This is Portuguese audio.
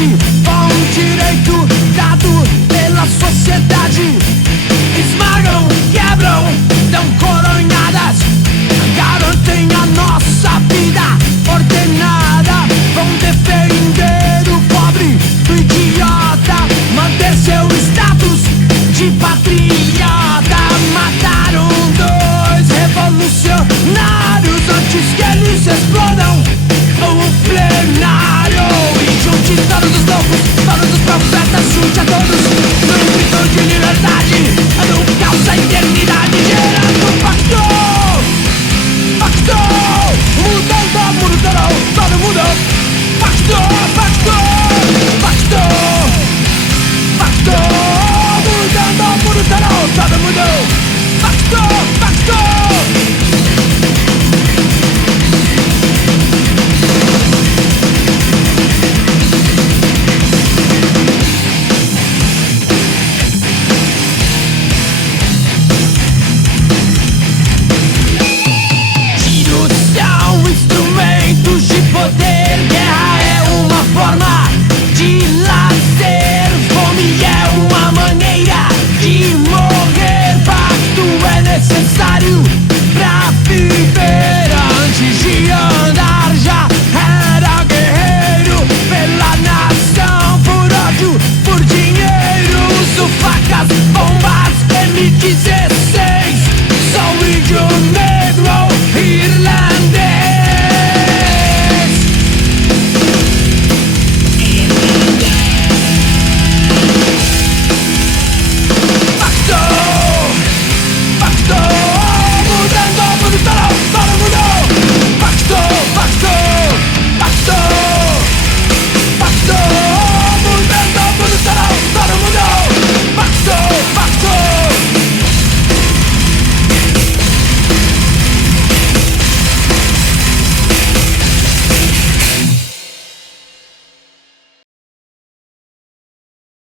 liberdade, com direito dado pela sociedade. Esmagam, quebram, dão coronhadas, garantem a nossa vida ordenada. Vão defender o pobre do idiota, manter seu status de patriota. Mataram dois revolucionários antes que eles explodam o plenário. E junte todos os loucos, todos os profetas, junte a todos num grito de liberdade, no caos da eternidade, gerando um pacto. Pacto, mudando, mudando, todo mundo. Pacto, pacto, pacto, pacto, mudando, mudando, todo mundo. Pacto, pacto. Poder, guerra é uma forma de lazer, fome é uma maneira de morrer. Pacto é necessário pra viver. Antes de andar já era guerreiro pela nação, por ódio, por dinheiro. Uso facas, bombas, M16, sou índio negro.